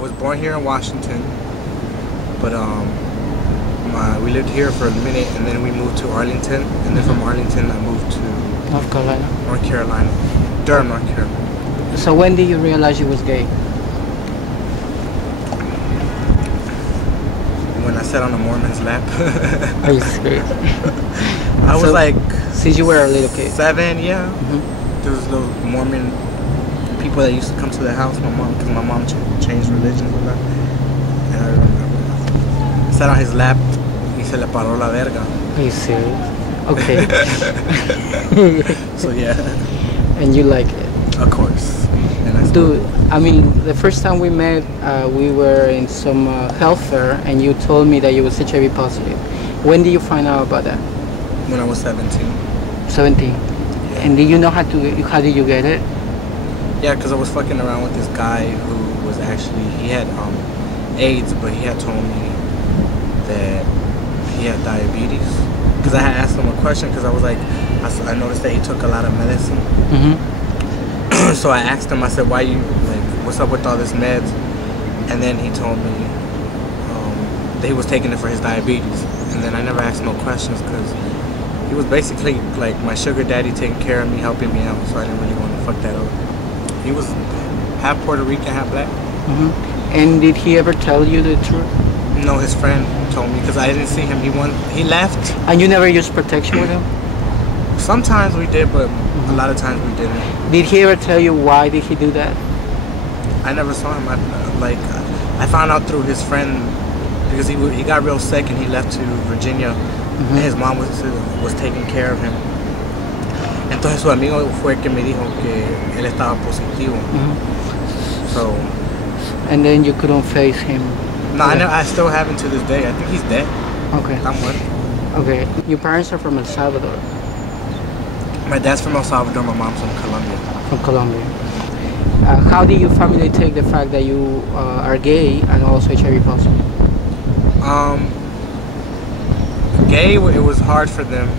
was born here in Washington, but we lived here for a minute, and then we moved to Arlington, and then from Arlington I moved to North Carolina. Durham, North Carolina. So when did you realize you was gay? When I sat on a Mormon's lap. Are you serious? I was like, since you were a little kid. 7, yeah. There was those Mormon people that used to come to the house. Because my mom changed religions with her. And I remember I sat on his lap. Y se le paró la verga. Are you serious? Okay. So yeah. And you like it? Of course. Dude, I mean, the first time we met, we were in some health fair, and you told me that you was HIV positive. When did you find out about that? When I was 17. 17. Yeah. And did you know how did you get it? Yeah, because I was fucking around with this guy who was actually, he had AIDS, but he had told me that he had diabetes. Because I had asked him a question, because I was like, I noticed that he took a lot of medicine. So I asked him, I said, why you, like, what's up with all this meds? And then he told me that he was taking it for his diabetes. And then I never asked no questions, because he was basically like my sugar daddy, taking care of me, helping me out. So I didn't really want to fuck that up. He was half Puerto Rican, half black. And did he ever tell you the truth? No, his friend told me, because I didn't see him. He left. And you never used protection with him? Sometimes we did, but a lot of times we didn't. Did he ever tell you why did he do that? I never saw him. I found out through his friend, because he got real sick and he left to Virginia, and his mom was taking care of him. Entonces su amigo fue que me dijo que él estaba positivo. So. And then you couldn't face him. No, I still haven't to this day. I think he's dead. Okay. Okay. Your parents are from El Salvador. My dad's from El Salvador. My mom's from Colombia. From Colombia. How did your family take the fact that you are gay and also HIV positive? Gay, it was hard for them.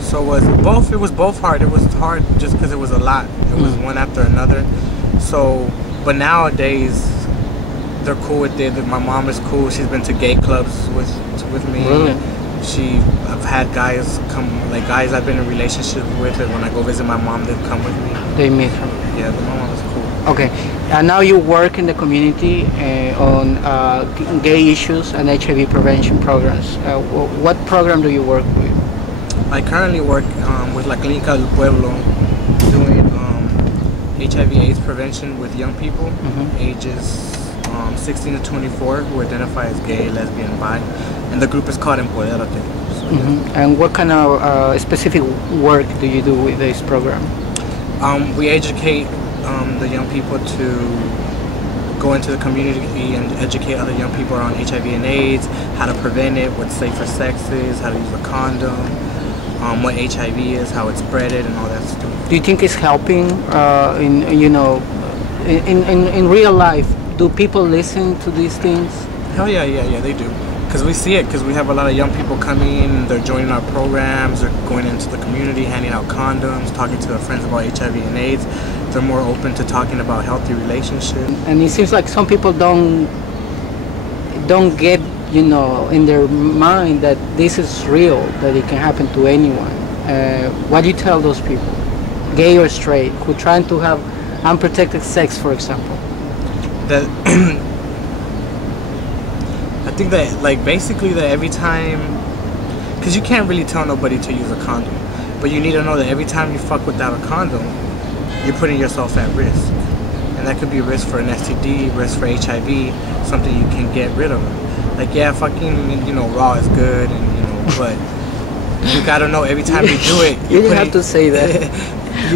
So was both. It was both hard. It was hard just because it was a lot. It was one after another. So, but nowadays they're cool with it. My mom is cool. She's been to gay clubs with me. Really? I've had guys come, like guys I've been in relationships with, and when I go visit my mom, they've come with me. They meet her. Yeah, my mom is cool. Okay, and now you work in the community on gay issues and HIV prevention programs. What program do you work with? I currently work with La Clinica del Pueblo, doing HIV/AIDS prevention with young people, ages 16 to 24, who identify as gay, lesbian, bi, and the group is called Empoderate. So, And what kind of specific work do you do with this program? We educate the young people to go into the community and educate other young people around HIV and AIDS, how to prevent it, what safer sex is, how to use a condom, what HIV is, how it's spreaded, and all that stuff. Do you think it's helping in real life? Do people listen to these things? Hell yeah, they do. Because we see it, because we have a lot of young people coming, they're joining our programs, they're going into the community, handing out condoms, talking to their friends about HIV and AIDS. They're more open to talking about healthy relationships. And it seems like some people don't get, in their mind that this is real, that it can happen to anyone. What do you tell those people, gay or straight, who are trying to have unprotected sex, for example? That I think that, like, basically that every time, because you can't really tell nobody to use a condom, but you need to know that every time you fuck without a condom, you're putting yourself at risk, and that could be a risk for an STD, risk for HIV, something you can get rid of. Like, yeah, fucking, raw is good, and but you gotta know every time you do it. You didn't have to say that.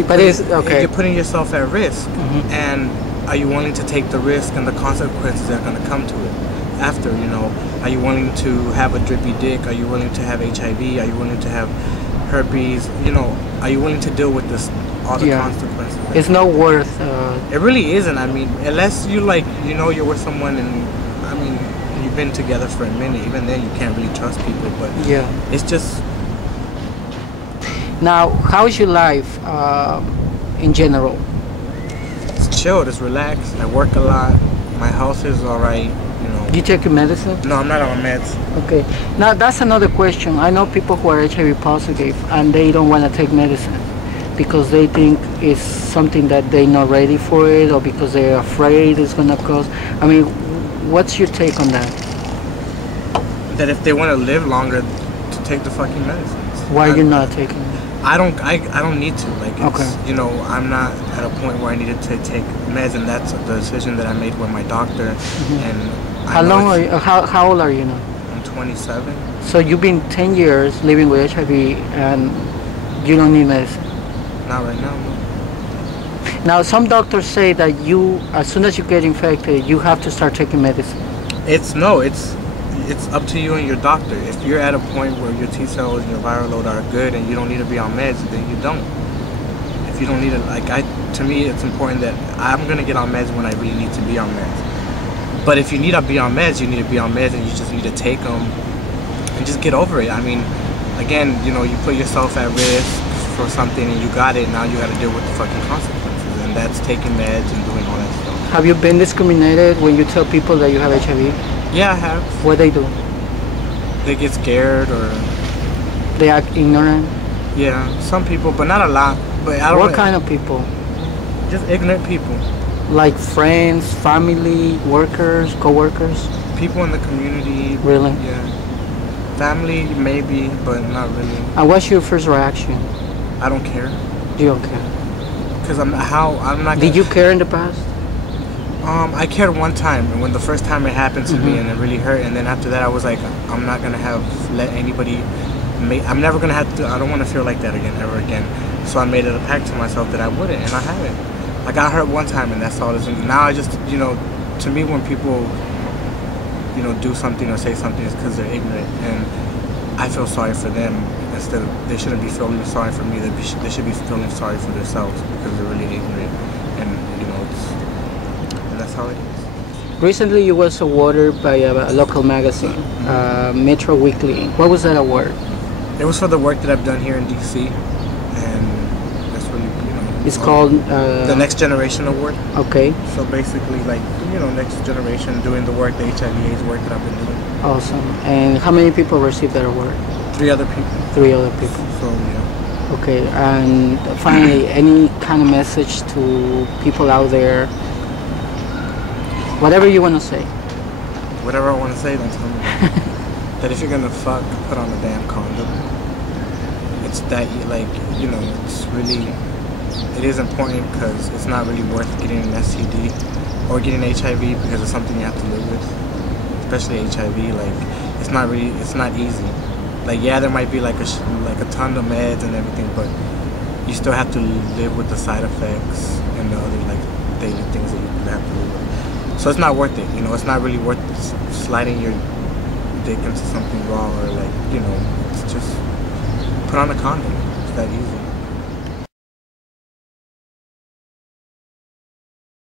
But it's okay. You're putting yourself at risk, and are you willing to take the risk and the consequences that are going to come to it after, Are you willing to have a drippy dick? Are you willing to have HIV? Are you willing to have herpes? Are you willing to deal with all the consequences? It's not worth... It really isn't. I mean, unless you're you're with someone and, you've been together for a minute, even then you can't really trust people, but it's just... Now, how is your life in general? It's chilled, it's relaxed. I work a lot. My health is alright, you know. You take your medicine? No, I'm not on meds. Okay. Now that's another question. I know people who are HIV positive and they don't want to take medicine because they think it's something that they're not ready for it, or because they're afraid it's gonna cause. I mean, what's your take on that? That if they want to live longer, to take the fucking medicines. Why are you not taking it? I don't need to. Like, it's, Okay. you know, I'm not at a point where I needed to take meds, and that's the decision that I made with my doctor. And I How know long are it's- you? How old are you now? I'm 27. So you've been 10 years living with HIV and you don't need medicine. Not right now. No. Now some doctors say that you, as soon as you get infected, you have to start taking medicine. It's up to you and your doctor. If you're at a point where your T cells and your viral load are good and you don't need to be on meds, then you don't. If you don't need it, to me, it's important that I'm gonna get on meds when I really need to be on meds. But if you need to be on meds, you need to be on meds, and you just need to take them and just get over it. I mean, again, you know, you put yourself at risk for something and you got it. Now you got to deal with the fucking consequences, and that's taking meds and doing all that stuff. Have you been discriminated when you tell people that you have HIV? Yeah, I have. What they do? They get scared, or They act ignorant? yeah, some people, but not a lot. But I don't. What kind of people? Just ignorant people. Like friends, family, workers, co-workers? People in the community. Really? Yeah. Family, maybe, but not really. And what's your first reaction? I don't care. You don't care. Cause I'm not. Did you care in the past? I cared one time, and when the first time it happened to me, and it really hurt, and then after that, I was like, I'm not gonna let anybody. I'm never gonna have to. I don't want to feel like that again, ever again. So I made it a pact to myself that I wouldn't, and I haven't. I got hurt one time, and that's all it is. And now I just, you know, to me, when people, you know, do something or say something, it's because they're ignorant, and I feel sorry for them instead of, they shouldn't be feeling sorry for me. They should be feeling sorry for themselves because they're really ignorant, and you know, and that's how it is. Recently you was awarded by a local magazine, Metro Weekly. What was that award? It was for the work that I've done here in DC, and that's really, you know. It's called... the Next Generation Award. Okay, So basically, like, you know, next generation doing the work, the HIV/AIDS work that I've been doing. awesome. And how many people received that award? 3 other people. 3 other people. So yeah. Okay, and finally, any kind of message to people out there? Whatever you want to say. Whatever I want to say, don't tell me. That if you're gonna fuck, put on a damn condom. It's that, like, you know, it's really, it is important because it's not really worth getting an STD or getting HIV because it's something you have to live with. Especially HIV, like, it's not easy. Like, yeah, there might be like a ton of meds and everything, but you still have to live with the side effects and the other, like, daily things that you have to live with. So it's not worth it, you know. It's not really worth sliding your dick into something raw, or, like, you know, it's just put on a condom. It's that easy.